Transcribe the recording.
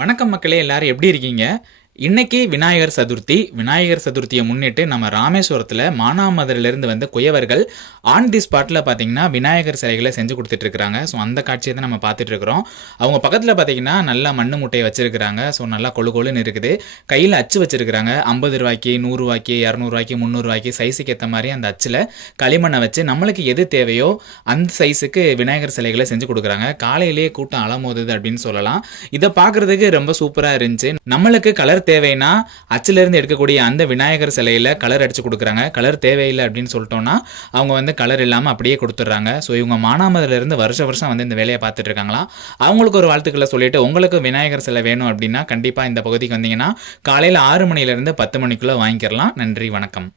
வணக்கம் மக்களே, எல்லாரும் எப்படி இருக்கீங்க? இன்னைக்கு விநாயகர் சதுர்த்தி. விநாயகர் சதுர்த்தியை முன்னிட்டு நம்ம ராமேஸ்வரத்தில் மானாமதுரிலிருந்து வந்து குயவர்கள் ஆன் தி ஸ்பாட்டில் பார்த்தீங்கன்னா விநாயகர் சிலைகளை செஞ்சு கொடுத்துட்டு இருக்கிறாங்க. ஸோ அந்த காட்சியை தான் நம்ம பார்த்துட்டு இருக்கிறோம். அவங்க பக்கத்தில் பார்த்தீங்கன்னா நல்லா மண்ணு முட்டையை வச்சிருக்கிறாங்க. ஸோ நல்லா கொழுன்னு இருக்குது. கையில் அச்சு வச்சிருக்கிறாங்க. 50 ரூபாய்க்கு, 100 ரூபாய்க்கு, 200 ரூபாய்க்கு, 300 ரூபாய்க்கு சைஸுக்கு ஏற்ற மாதிரி அந்த அச்சில் களிமண்ணை வச்சு நம்மளுக்கு எது தேவையோ அந்த சைஸுக்கு விநாயகர் சிலைகளை செஞ்சு கொடுக்குறாங்க. காலையிலேயே கூட்டம் அலமோதுது அப்படின்னு சொல்லலாம். இதை பார்க்குறதுக்கு ரொம்ப சூப்பராக இருந்துச்சு. நம்மளுக்கு கலர் தேவைன்னா அச்சிலிருந்து எடுக்கக்கூடிய அந்த விநாயகர் சிலையில கலர் அடிச்சு கொடுக்குறாங்க. கலர் தேவையில்லை அப்படின்னு சொல்லிட்டோம்னா அவங்க வந்து கலர் இல்லாமல் அப்படியே கொடுத்துட்றாங்க. ஸோ இவங்க மானாமதுல இருந்து வருஷம் வந்து இந்த வேலையை பார்த்துட்டு இருக்காங்களா. அவங்களுக்கு ஒரு வாழ்த்துக்களை சொல்லிட்டு உங்களுக்கு விநாயகர் சிலை வேணும் அப்படின்னா கண்டிப்பாக இந்த பகுதிக்கு வந்தீங்கன்னா காலையில் 6 மணிலேருந்து 10 மணிக்குள்ளே வாங்கிக்கிறலாம். நன்றி, வணக்கம்.